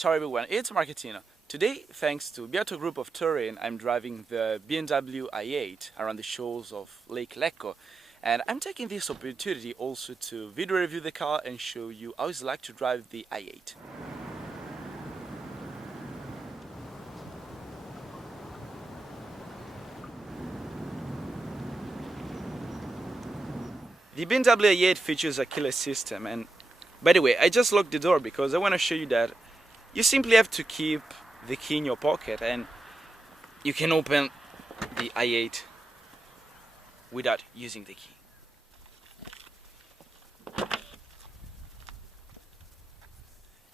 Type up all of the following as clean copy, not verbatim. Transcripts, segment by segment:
Ciao everyone, it's Marketino. Today, thanks to BiAuto Group of Turin, I'm driving the BMW i8 around the shores of Lake Lecco, and I'm taking this opportunity also to video review the car and show you how it's like to drive the i8. The BMW i8 features a keyless system, and by the way, I just locked the door because I want to show you that you simply have to keep the key in your pocket and you can open the i8 without using the key.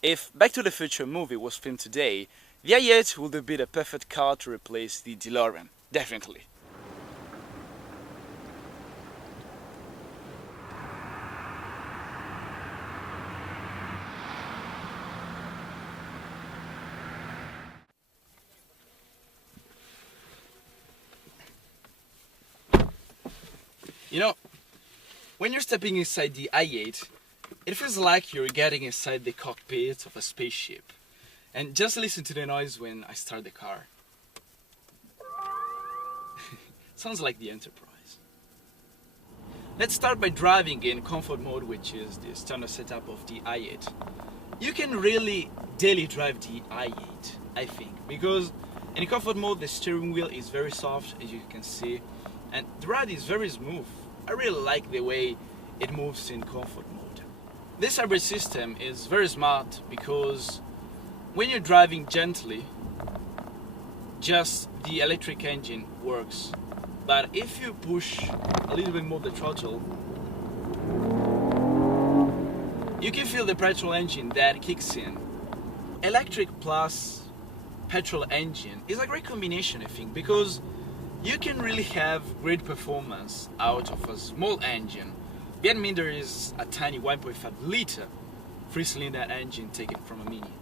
If Back to the Future movie was filmed today, the i8 would be the perfect car to replace the DeLorean, definitely. You know, when you're stepping inside the i8, it feels like you're getting inside the cockpit of a spaceship. And just listen to the noise when I start the car. Sounds like the Enterprise. Let's start by driving in comfort mode, which is the standard setup of the i8. You can really daily drive the i8, I think, because in comfort mode the steering wheel is very soft, as you can see, and the ride is very smooth. I really like the way it moves in comfort mode. This hybrid system is very smart because when you're driving gently, just the electric engine works. But if you push a little bit more the throttle, you can feel the petrol engine that kicks in. Electric plus petrol engine is a great combination, I think, because you can really have great performance out of a small engine. The meter is a tiny 1.5 liter 3-cylinder engine taken from a Mini.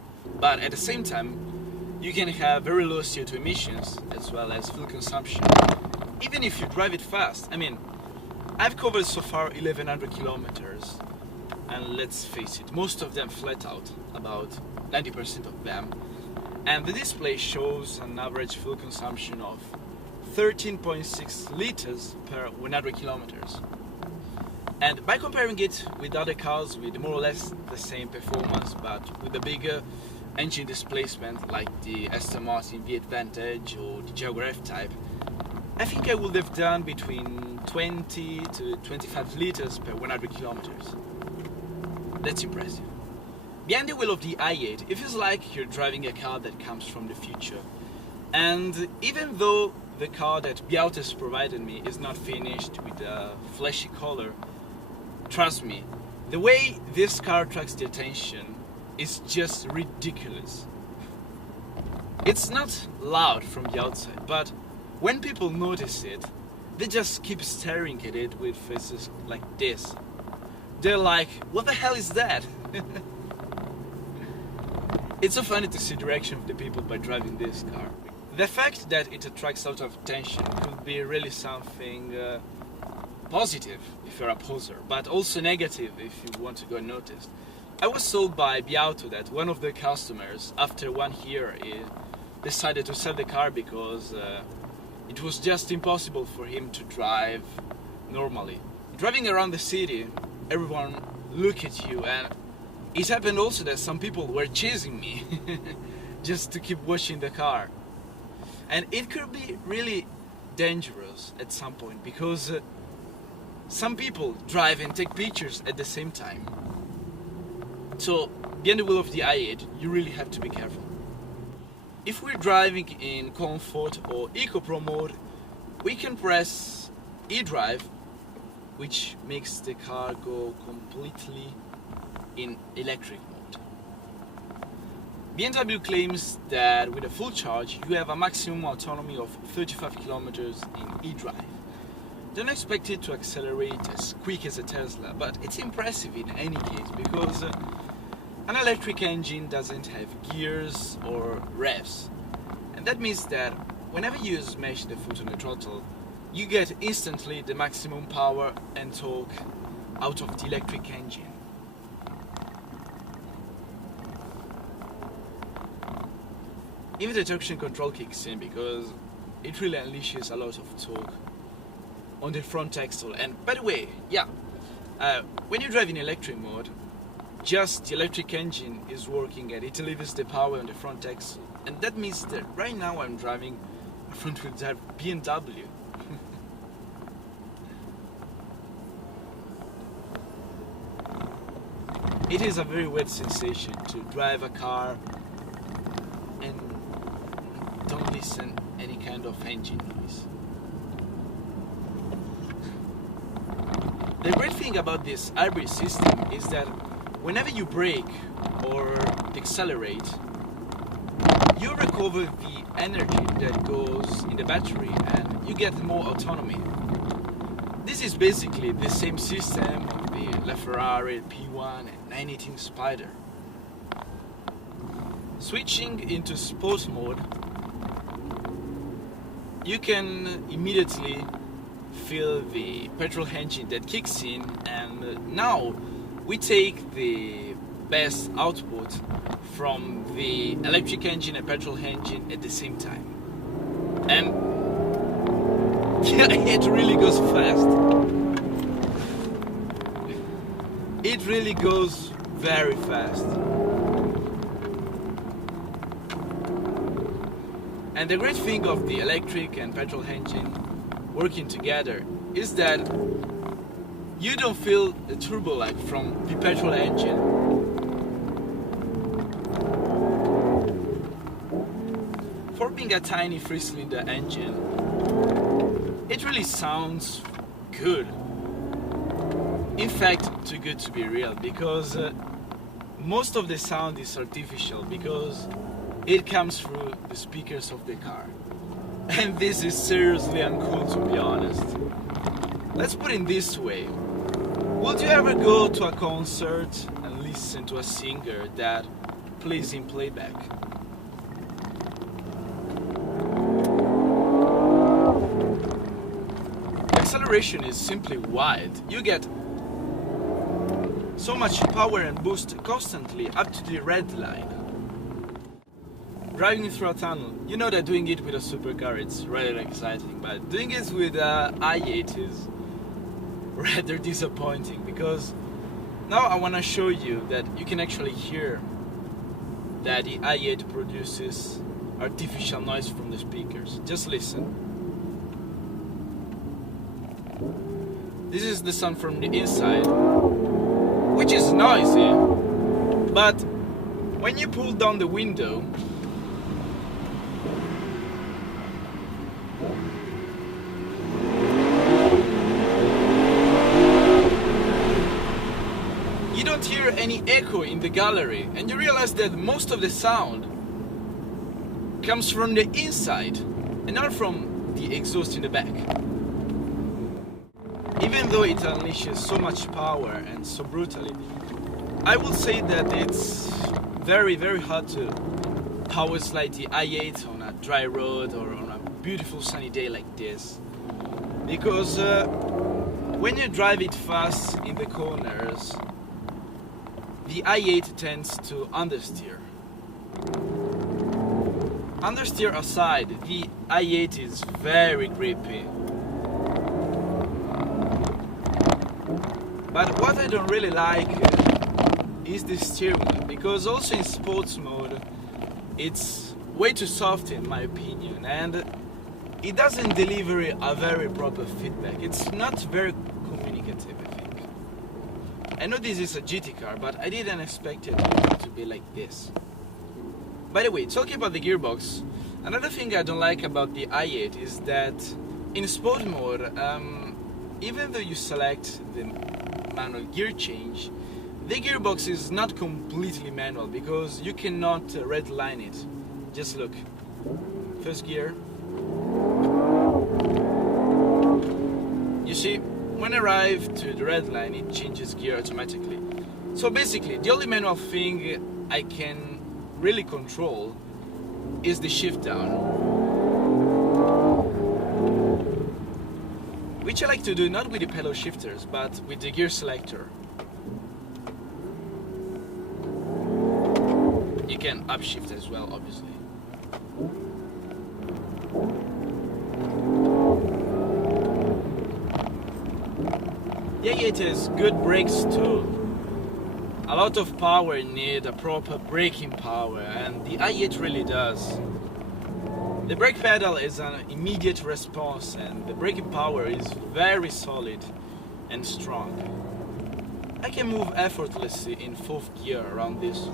But at the same time, you can have very low CO2 emissions as well as fuel consumption, even if you drive it fast. I mean, I've covered so far 1100 kilometers, and let's face it, most of them flat out, about 90% of them. And the display shows an average fuel consumption of 13.6 liters per 100 kilometers. And by comparing it with other cars with more or less the same performance but with a bigger engine displacement like the Aston Martin V8 Vantage or the Jaguar F-Type, I think I would have done between 20 to 25 liters per 100 kilometers. That's impressive. Behind the wheel of the i8, it feels like you're driving a car that comes from the future. And even though the car that BiAuto has provided me is not finished with a flashy color, trust me, the way this car attracts the attention is just ridiculous. It's not loud from the outside, but when people notice it, they just keep staring at it with faces like this. They're like, what the hell is that? It's so funny to see the reaction of the people by driving this car. The fact that it attracts a lot of attention could be really something positive if you're a poser, but also negative if you want to go unnoticed. I was told by BiAuto that one of the customers, after 1 year, decided to sell the car because it was just impossible for him to drive normally. Driving around the city, everyone look at you, and it happened also that some people were chasing me just to keep watching the car. And it could be really dangerous at some point because some people drive and take pictures at the same time. So behind the wheel of the i8, you really have to be careful. If we're driving in comfort or eco-pro mode, we can press eDrive, which makes the car go completely in electric mode. BMW claims that with a full charge you have a maximum autonomy of 35 kilometers in eDrive. Don't expect it to accelerate as quick as a Tesla, but it's impressive in any case because an electric engine doesn't have gears or revs. And that means that whenever you smash the foot on the throttle, you get instantly the maximum power and torque out of the electric engine. even the traction control kicks in because it really unleashes a lot of torque on the front axle. And by the way, yeah, when you drive in electric mode, just the electric engine is working and it delivers the power on the front axle. And that means that right now I'm driving a front wheel drive BMW. It is a very weird sensation to drive a car and don't listen any kind of engine noise. The great thing about this hybrid system is that whenever you brake or accelerate, you recover the energy that goes in the battery and you get more autonomy. This is basically the same system with the LaFerrari P1 and 918 Spider. Switching into sport mode, you can immediately feel the petrol engine that kicks in, and now we take the best output from the electric engine and petrol engine at the same time. And yeah, it really goes fast. It really goes very fast. And the great thing of the electric and petrol engine working together is that you don't feel the turbo lag from the petrol engine. For being a tiny 3-cylinder engine, it really sounds good. In fact, too good to be real, because most of the sound is artificial, because it comes through the speakers of the car. And this is seriously uncool, to be honest. Let's put it this way. Would you ever go to a concert and listen to a singer that plays in playback? Acceleration is simply wild. You get so much power and boost constantly up to the red line. Driving through a tunnel, you know that doing it with a supercar it's rather exciting, but doing it with a i8 is rather disappointing, because now I want to show you that you can actually hear that the i8 produces artificial noise from the speakers. Just listen. This is the sound from the inside, which is noisy, but when you pull down the window, you don't hear any echo in the gallery, and you realize that most of the sound comes from the inside and not from the exhaust in the back. Even though it unleashes so much power and so brutally, I would say that it's very, very hard to power slide the i8 on a dry road or on a beautiful sunny day like this, because when you drive it fast in the corners, the i8 tends to understeer. Understeer aside, the i8 is very grippy. But what I don't really like is the steering wheel, because also in sports mode it's way too soft in my opinion, and it doesn't deliver a very proper feedback. It's not very communicative, I think. I know this is a GT car, but I didn't expect it to be like this. By the way, talking about the gearbox, another thing I don't like about the i8 is that in sport mode, even though you select the manual gear change, the gearbox is not completely manual, because you cannot redline it. Just look. First gear. You see, when I arrive to the red line, it changes gear automatically. So basically, the only manual thing I can really control is the shift down, which I like to do not with the pedal shifters, but with the gear selector. You can upshift as well, obviously. The i8 has good brakes too. A lot of power need a proper braking power, and the i8 really does. The brake pedal is an immediate response, and the braking power is very solid and strong. I can move effortlessly in 4th gear around these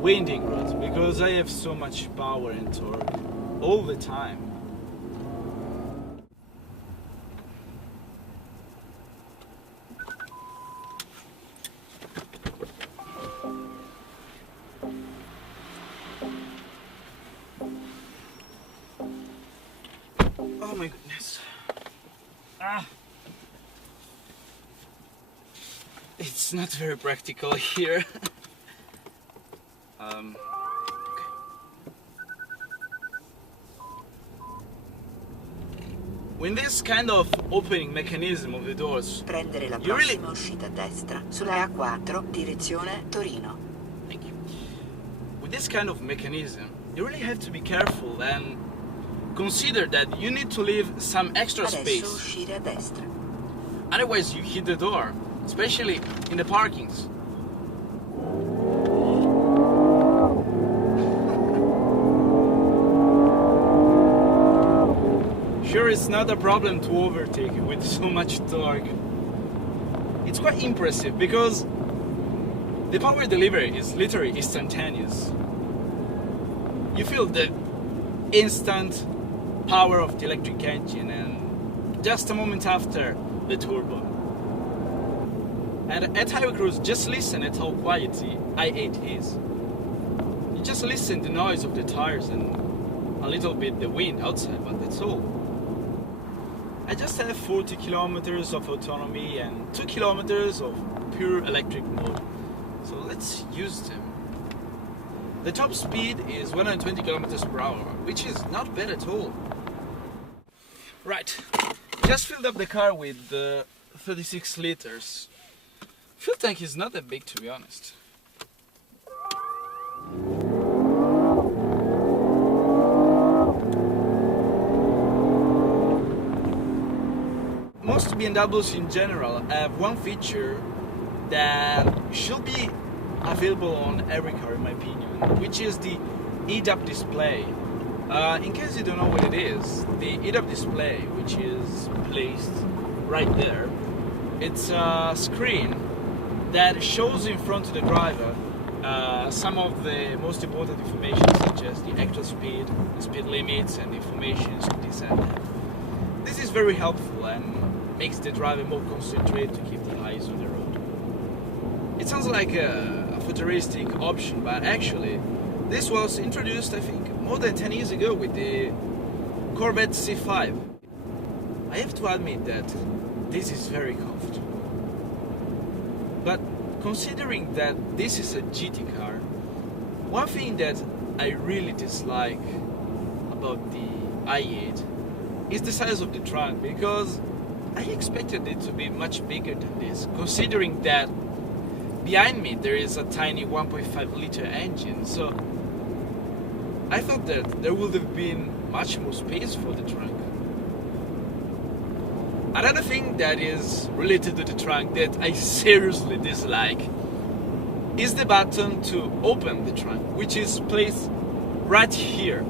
winding roads because I have so much power and torque all the time. Oh my goodness. It's not very practical here. Okay. With this kind of opening mechanism of the doors, Prendere la you really... prossima uscita a destra sulla A4 direzione Torino. Thank you. With this kind of mechanism, you really have to be careful and consider that you need to leave some extra Adesso space. uscire a destra. Otherwise you hit the door, especially in the parkings. Sure, it's not a problem to overtake with so much torque. It's quite impressive because the power delivery is literally instantaneous. You feel the instant power of the electric engine and just a moment after the turbo. And at highway cruise, just listen at how quiet the i8 is. You just listen the noise of the tires and a little bit the wind outside, but that's all. I just have 40 kilometers of autonomy and 2 kilometers of pure electric mode. So let's use them. The top speed is 120 kilometers per hour, which is not bad at all. Right, just filled up the car with 36 liters. Fuel tank is not that big, to be honest. Most BMWs in general have one feature that should be available on every car, in my opinion, which is the head-up display. In case you don't know what it is, the head-up display, which is placed right there, it's a screen that shows in front of the driver some of the most important information, such as the actual speed, the speed limits, and the information to this and that. This is very helpful and makes the driver more concentrated to keep the eyes on the road. It sounds like a futuristic option, but actually this was introduced, I think, more than 10 years ago with the Corvette C5. I have to admit that this is very comfortable. But considering that this is a GT car, one thing that I really dislike about the i8 is the size of the trunk, because I expected it to be much bigger than this, considering that behind me there is a tiny 1.5 liter engine, so I thought that there would have been much more space for the trunk. Another thing that is related to the trunk that I seriously dislike is the button to open the trunk, which is placed right here,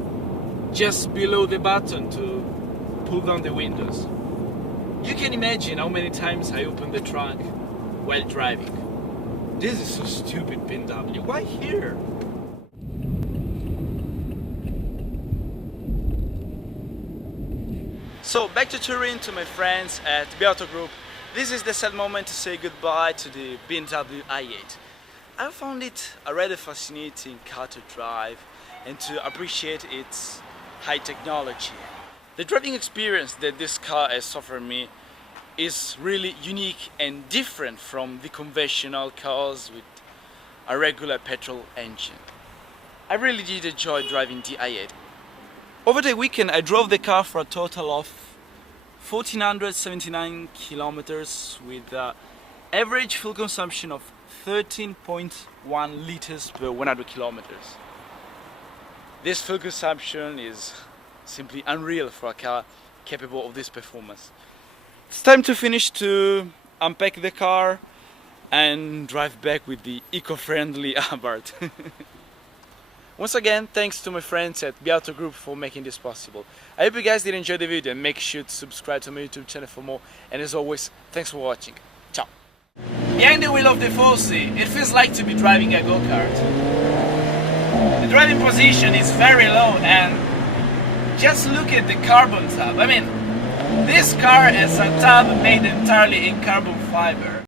just below the button to pull down the windows. You can imagine how many times I open the trunk while driving. This is so stupid, BMW. Why here? So back to Turin, to my friends at BiAuto Group. This is the sad moment to say goodbye to the BMW i8. I found it a rather fascinating car to drive and to appreciate its high technology. The driving experience that this car has offered me is really unique and different from the conventional cars with a regular petrol engine. I really did enjoy driving the i8. Over the weekend I drove the car for a total of 1,479 kilometers with an average fuel consumption of 13.1 liters per 100 kilometers. This fuel consumption is simply unreal for a car capable of this performance. It's time to finish to unpack the car and drive back with the eco-friendly Abarth. Once again, thanks to my friends at BiAuto Group for making this possible. I hope you guys did enjoy the video and make sure to subscribe to my YouTube channel for more. And as always, thanks for watching. Ciao! Behind the wheel of the 4C, it feels like to be driving a go-kart. The driving position is very low and just look at the carbon tab. I mean, this car has a tab made entirely in carbon fiber.